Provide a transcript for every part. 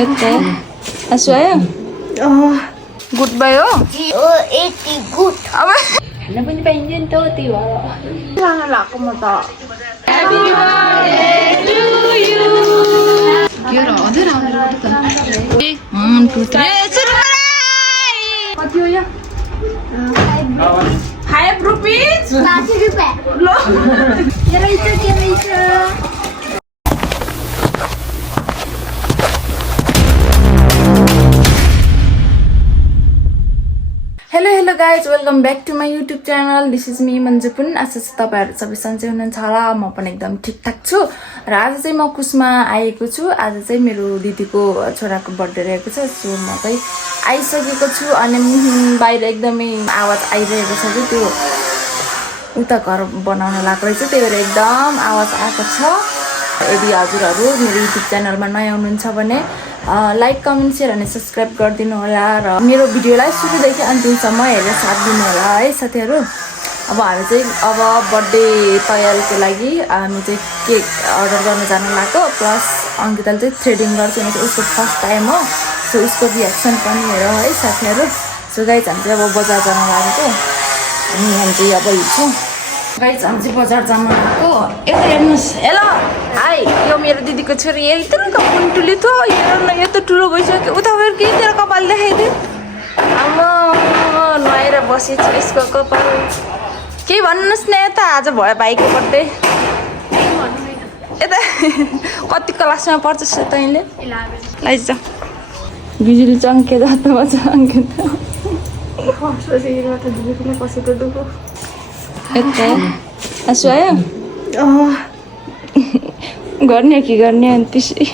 यता आसु आयो गुड बाई हो गुड अब खान पनि पाइन्छ नि त त्यही भएर खाना लाग्छ म त Happy birthday to you यो र अझै राम्रो त 1 2 3 कति हो यो 5 रुपीज 5 रुपैयाँ ल के रहेछ Hello guys, welcome back to my YouTube channel. This is me Manjupun. आशा छ तपाईहरु सबै सन्चै हुनुहुन्छ होला। म पनि एकदम ठिकठाक छु र आज चाहिँ म कुसमा आएको छु। आज चाहिँ मेरो दिदीको छोराको बर्थडे रहेको छ। सो म चाहिँ आइसकेको छु अनि बाहिर एकदमै आवाज आइरहेको छ कि त्यो उता घर बनाउन लाग्छ रहेछ। त्यही भएर एकदम आवाज आएको छ। यदि हजुरहरु मेरो YouTube च्यानलमा नयाँ हुनुहुन्छ भने लाइक कमेन्ट शेयर अनि सब्स्क्राइब गरिदिनु होला र मेरो भिडियोलाई सुरुदेखि अन्तिमसम्म हेरेर साथ दिनु होला है साथीहरु। अब हामी चाहिँ अब बर्थडे तयारीको लागि हामी चाहिँ केक अर्डर गर्न जान लाग्यो। प्लस अंकिताले चाहिँ थ्रेडिङ गर्छ भने उसको फर्स्ट टाइम हो। सो उसको रिएक्सन पनि हेरौँ है साथीहरु। सो गाइस हामी चाहिँ अब बजार जान लागेको अनि हामी चाहिँ अब हिँड्छौँ गाइस। हामी चाहिँ बजार जान लागेको यता हेर्नुस्। हेलो हाई यो मेरो दिदीको छोरी यत्रो कपुन्टुली थियो हेर्नु न यत्रो ठुलो भइसक्यो। उता गएर के तेरो कपाल देखाइदियो आमा नुहाएर बसेछु यसको कपाल के भन्नुस् न। यता आज भयो भाइको बर्थडे यता कति क्लासमा पढ्छस् तैँले लाइज बिजुली चम्के जस्तो भन्छ अङ्कित कसैको दुःख यता आसु आयो गर्ने के गर्ने अनि त्यसै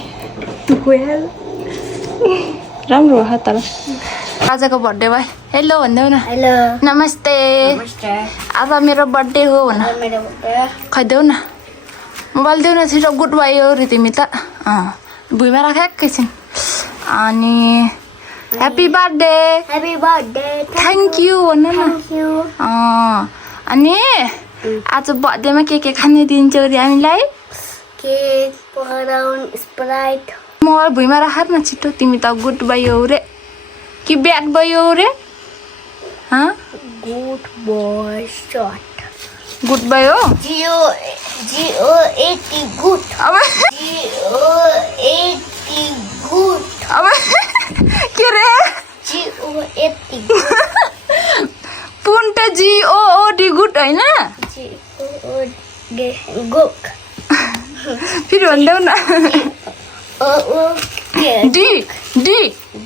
राम्रो हो तर आजको बर्थडे भाइ हेलो भन्देऊ न। हेलो नमस्ते आज मेरो बर्थडे हो भन खैदेऊ न मोबाइल देऊ न छिटो गुड बाई हो रे तिमी त भुइँमा राख एकैछिन अनि ह्याप्पी बर्थडे थ्याङ्क यू भन न। अनि आज बर्थडेमा के खाने दिन्छौ रे हामीलाई केक पराउन स्प्राइट मोबाइल भुइँमा राख न छिटो। तिमी त गुड बाई हो रे कि ब्याड बाई हो रे good boy shot good by हो GOAT गुड अब GOAT गुड अब के रे GOAT पुन्ट GOOD गुड हैन गुड फेरि भन्देऊ न D D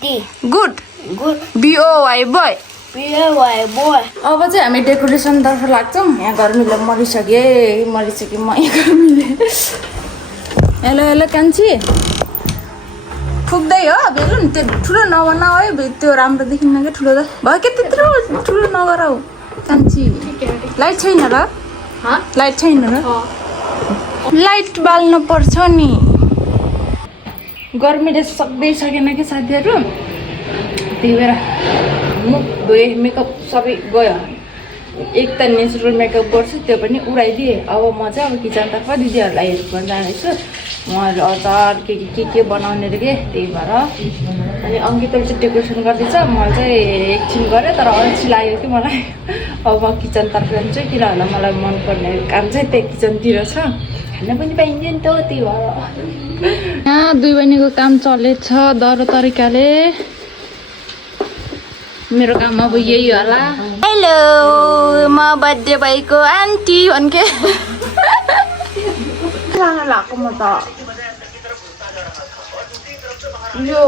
D good good BOY boy boy अब चाहिँ हामी डेकोरेसन तर्फ लाग्छौँ। यहाँ गर्मीले मरिसक्यो म यहाँ गर्मीले। हेलो हेलो कान्छी फुक्दै हो बेलुन त्यो ठुलो नबनाऊ है त्यो राम्रो देखिन्न क्या ठुलो त भयो के त्यत्रो ठुलो नगराऊ कान्छी। लाइट छैन र लाइट छैन र लाइट बाल्नु पर्छ नि गर्मीले सक्दै सकेन कि साथीहरु। त्यही भएर मुख धोए मेकअप सबै गयो। एक त नेचुरल मेकअप गर्छु त्यो पनि उडाइदिएँ। अब म चाहिँ अब किचनतर्फ दिदीहरूलाई हेल्प गर्न जाँदैछु। उहाँहरूले अचार के बनाउने रे के त्यही भएर अनि अङ्कितले चाहिँ डेकोरेसन गर्दैछ। म चाहिँ एकछिन गरेँ तर अल्छी लाग्यो कि मलाई। अब म किचनतर्फ जान्छु किनभने मलाई मनपर्ने काम चाहिँ त्यही किचनतिर छ। खान पनि पाइन्छ नि त त्यही भएर यहाँ दुई बहिनीको काम चलेछ दह्रो तरिकाले। मेरो काम अब यही होला। हेलो म बर्थडे भएको आन्टी भन्के खाना लाग्छ म त यो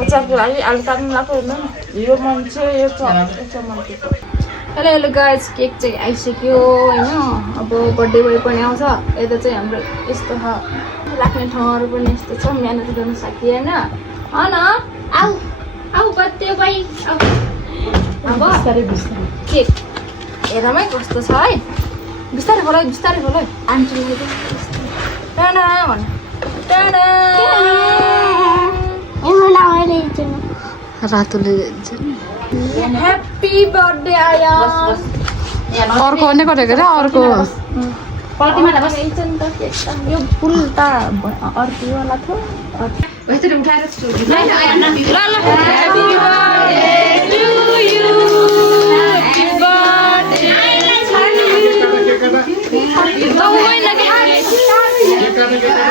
अचारको लागि आलु काट्नु लाग्छ होइन यो मान्छे यो मान्छेको। हेलो हेलो गाइस केक चाहिँ आइसक्यो होइन। अब बर्थडे बोय पनि आउँछ। यता चाहिँ हाम्रो यस्तो छ राख्ने ठाउँहरू पनि यस्तो छ म्यानेज गर्न सकिएन होइन। आऊ आऊ बर्थडे बोय अब बिस्तारै बिस्तारै केक हेरमै कस्तो छ है। बिस्तारै बोलाइ आन्टीले टाडा भन टाडा रातोले ह्याप्पी बर्थडे आयो। अर्को नै कटेको र अर्को पल्टीमा बस एकछिन त एकछिन यो फुल त अर्कीवाला थियो यसरी उठाएर ल ल ह्यापी बर्थडे टु यु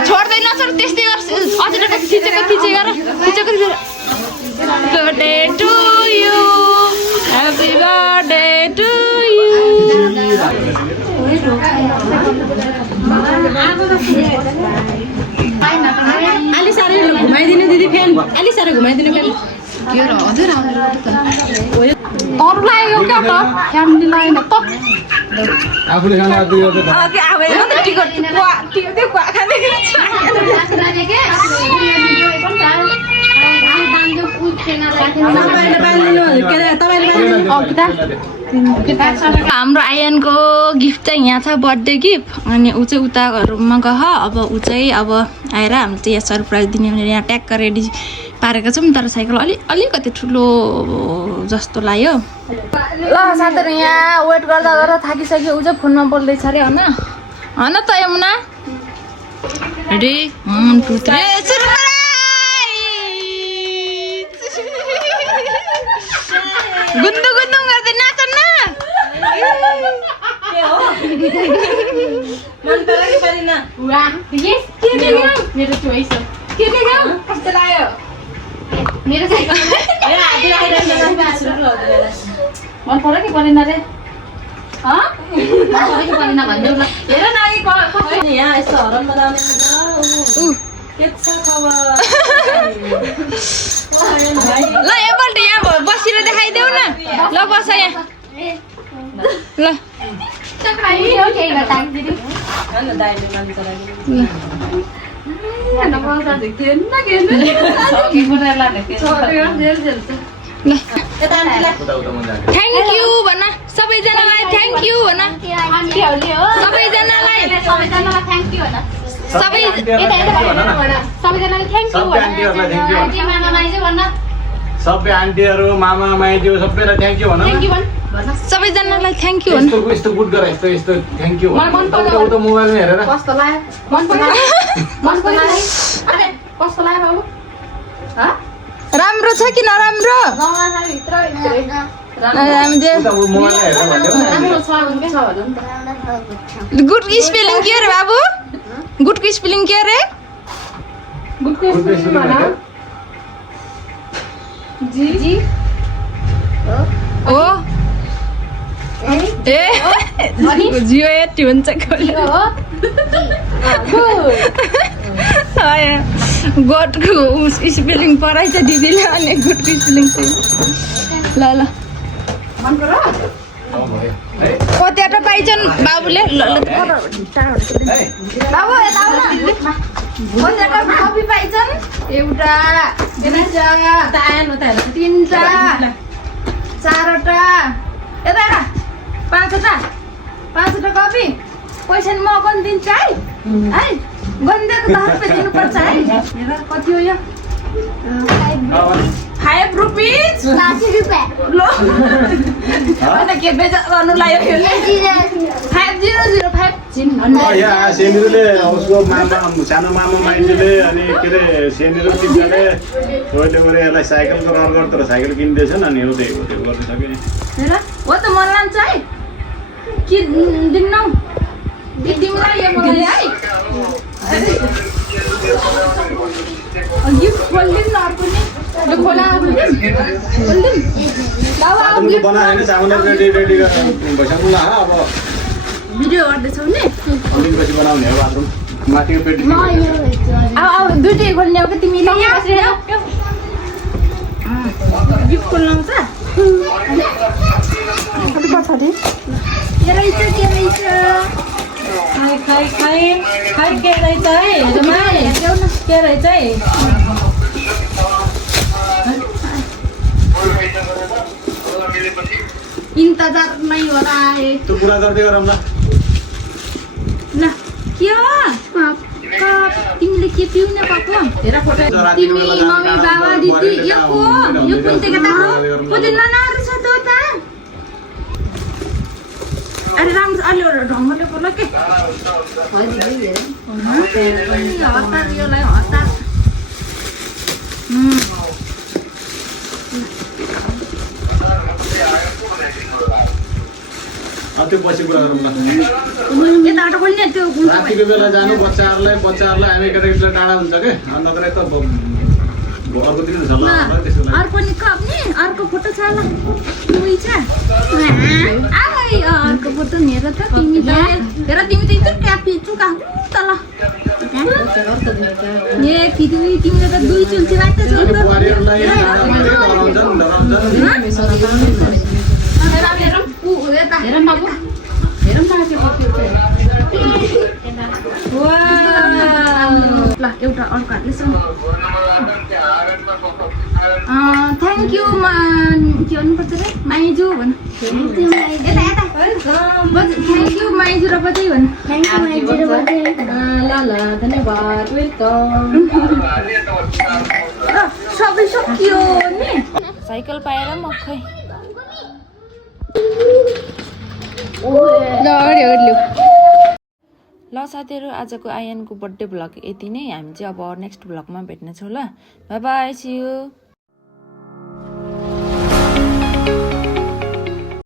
छोड्दैन सर त्यस्तै गर्छ अझ खिचेको birthday to you happy birthday to you अलि साह्रै घुमाइदिनु दिदी फ्यान अलि साह्रै घुमाइदिनु फ्यान के र हजुर अरूलाई यो क्या त फ्यामिली लाइन त आफूले खाना आदि गर्दा टिकट त्यो खाने हाम्रो आयनको गिफ्ट चाहिँ यहाँ छ बर्थडे गिफ्ट अनि ऊ चाहिँ उता रुममा गह अब ऊ चाहिँ अब आएर हामीले चाहिँ यहाँ सरप्राइज दिने भनेर यहाँ ट्याक्क रेडी पारेको छौँ तर साइकल अलिकति ठुलो जस्तो लाग्यो ल साथीहरू यहाँ वेट गर्दा गर्दा थाकिसक्यो ऊ चाहिँ फोनमा बोल्दैछ अरे होइन त यमुना रेडी 1 2 3 गुन्दु गुन्दु गर्दै नाच न मन पर्यो कि परेन मेरो चोइस हो के कस्तो लाग्यो मेरो साइकल मन पर्यो कि परेन रे परेन भन्दै ल हेर न यहाँ यस्तो हरन बजाउने के छ खबर ल एकपल्ट यहाँ बसेर देखाइदेऊ न ल बस यहाँ ल थ्याङ्क यू भन सबैजनालाई थ्याङ्क यू भन सबैजनालाई सबै आन्टीहरू मामा माइजू सबैलाई थ्याङ्क यू भन सबैजनालाई थ्याङ्क यू भन यस्तो गुड गर यस्तो थ्याङ्क यू भन उता मोबाइलमा हेरेर कस्तो लाग्यो बाबु राम्रो छ कि नराम्रो उता मोबाइलमा हेरेर भन्देऊ गुड स्पेलिङ के अरे बाबु गुडको स्पेलिङ के अरे जी ओ ए जियो एटी हुन्छ गोडको स्पेलिङ पढाइछ दिदीले अनि गुडको स्पेलिङ चाहिँ ल ल कतिवटा पाइछन् बाबुले बाबु यता आऊ न कतिवटा कपी पाइछन् एउटा दुईटा तिनवटा चारवटा यता पाँचवटा कपी पैसा नि म पनि दिन्छु है गन्दिएको 10 रुपियाँ दिनुपर्छ है हेर कति हो यो 5 रुपिज 80 रुपियाँ लो होइन के बेचा गर्नु लाग्यो 5005 यहाँ सेमिरोले उसको मामा सानो मामा माइजूले अनि के अरे सेमिरो टिप्दाले छोइले गरे यसलाई साइकलको रहर गर् तर साइकल किन्दैछन् अनि हो त्यो गरिसक्यो नि हेर हो त मन लान्छ है कि दिन्नौ तिमीलाई यो मलाई है गिफ्ट खोल्दिन न अर्को नि ल खोला खोल्दिन बाबा तुमको बना हैन सामान रेडी भइसक्नु ला अब भिडियो गर्दैछौ नि अलिक पछि बनाउने हो बाथरुम माथिको पेटी आऊ दुईटै खोल्ने हो कि तिमीले गिफ्ट खोल्नुहुन्छ कति पर्छ नि के रहेछ खाइ के रहेछ है के रहेछ है इंतजार नहीं हो रहा है तू पूरा गर्दै गरौँ ल न के हो तिमीले के पिउने पाको हेर फोटो तिमी मम्मी बाबा दिदी यो को यो कुन चाहिँ केटा हो कति ननाहरु छ त अरे राम्रो अलि ढङ्गले बोल के हतार योलाई हतार त्यो पछि कुरा गरौँ ल यताबाट पनि त्यो हुन्छ रातिको बेला जानु बच्चाहरूलाई हामी केटाकेटीलाई टाढा हुन्छ के अनि नत्र त अर्को दिन छ ल त्यसको लागि अर्को निको नि अर्को फोटो छ ल उही छ आइ अर्को फोटो हेर त तिमी त हेर तिमी त एकचोटि ट्याप चुका त ल ए तिमीले त दुई चुल्ची राख्दै छौ त बुहारीहरूलाई टाढा मात्रै कराउँछन् डराउँछन् हेरौँ बाबु हेरौँ न के पक्यो ल एउटा अर्को हातले सुन थ्याङ्क यू के भन्नुपर्छ रे माइजू भन् यता यता थ्याङ्क यू माइजू र बजै भन् ल ल धन्यवाद वेलकम सबै सकियो नि साइकल पाएर मखै ल साथीहरू आजको आयनको बर्थडे भ्लग यति नै हामी चाहिँ अब नेक्स्ट भ्लगमा भेट्नेछौँ ल बाई बाई सी यू